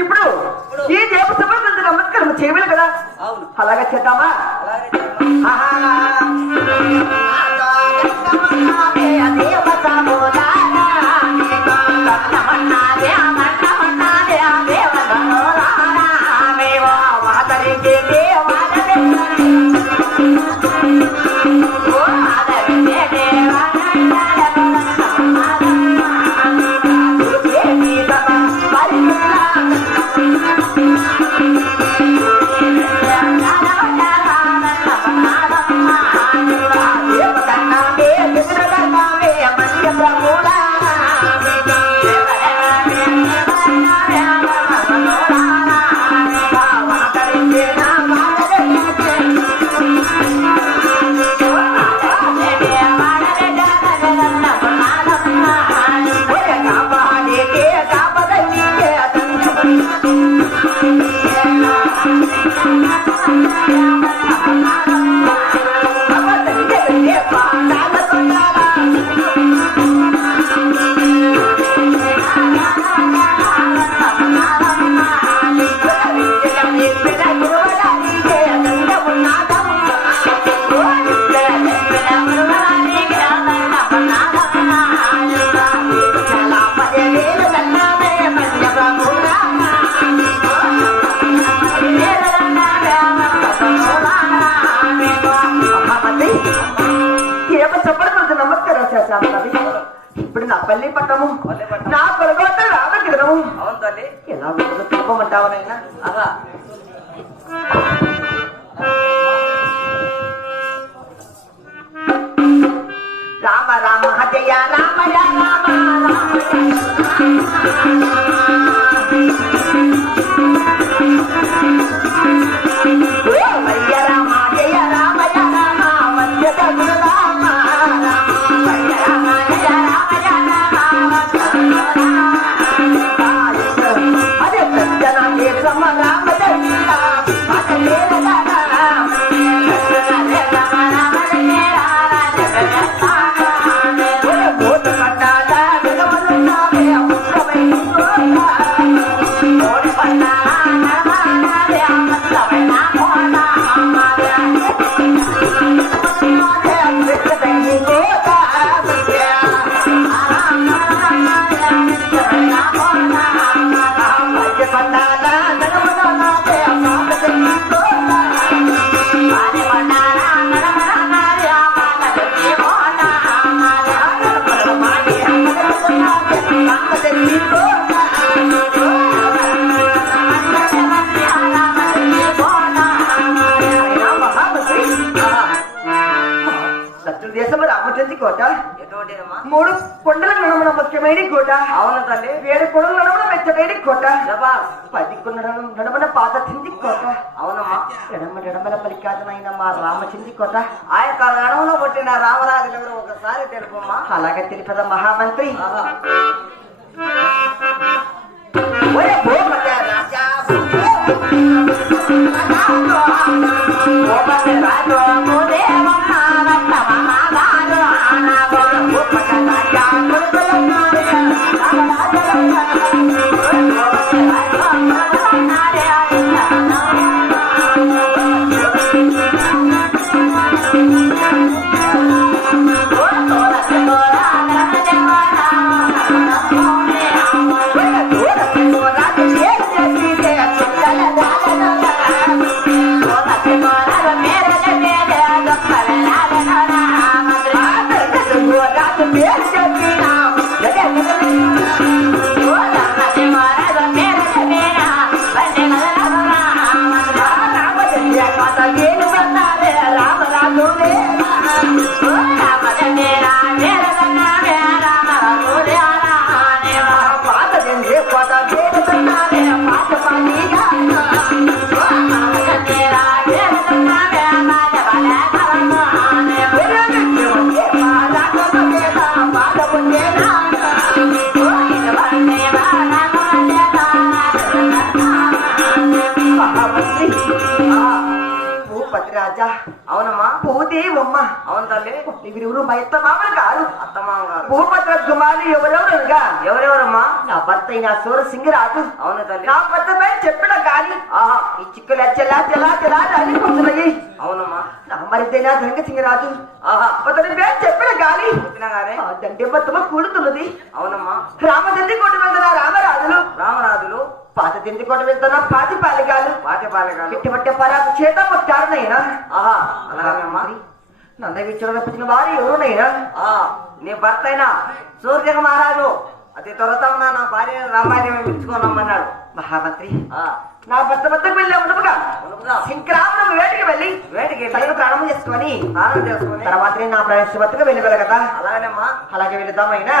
ఇప్పుడు ఈ దేవసభ నమస్కారం చేయలేదు కదా. అలాగే చేద్దామా? ఇప్పుడు నా పల్లి పట్టము నా కొలగొట్ట రామగిరము. అవును తల్లి, ఎలా చెప్పమంటావనైనా? అలా రామ రామ జయ రామ రామ కోట. మూడు కొండల నడుమున ముఖ్యమైన కోట. అవును తల్లి. 7 కొండల నడుమున మెచ్చమైన కోట. 10 కొండల నడుమున పాత చింది కోట. అవునమ్మా. ఎడమల పలికాదమైన మా రామచింది కోట. ఆ యొక్క రణంలో పుట్టిన రామరాజు ఎవరు ఒకసారి తెలుపమ్మా. అలాగే తెలిపద మహామంత్రి. పతి రాజా. అవునమ్మా. భూదేవమ్మ. అవును తల్లి. వీరు మా అత్త మామలు కాదు. అత్త మామ గారు. భూపత్ర కుమారులు ఎవరెవరుగా? ఎవరెవరమ్మా? నా భర్త అయిన సూరసింగరాజు. అవును తల్లి. నా భర్తపై చెప్పిన గాని ఆహా ఈ చిక్కుల చెలా చెలా చెలా అని కూర్చున్నాయి. అవునమ్మా. నా మరిదైనా ధనసింగరాజు. ఆహా అతని పేరు చెప్పిన గాని చెప్పినా గానే దండే మొత్తం కూడుతున్నది. అవునమ్మా. రామదండి కొట్టు వెళ్తున్న రామరాజులు. రామరాజులు. పాత దిండి కొట్టు వెళ్తున్న పాతి పాలికాలు. పాఠ్యపాలకాలు. ఇటువంటి పరాకు చేత ముట్టారునైనా. ఆహా అలాగేమ్మా. నన్న విచ్చులో పుట్టిన వారు ఎవరునైనా. నీ భర్త అయినా సూర్యజగ మహారాజు అతి త్వరతో నా భార్య రామాయణం పిలుచుకోనమ్మన్నాడు మహామంత్రి. ఆ నా భర్త వద్దకు వెళ్ళే ఉండవుగా ఉండవుగా. శంకరాపురం వేడికి వెళ్ళి తనకు ప్రారంభం చేసుకొని స్నానం చేసుకుని తర్వాత నా ప్రవేశ వద్దకు వెళ్ళగల కదా. అలాగేనమ్మా. అలాగే వెళదామైనా.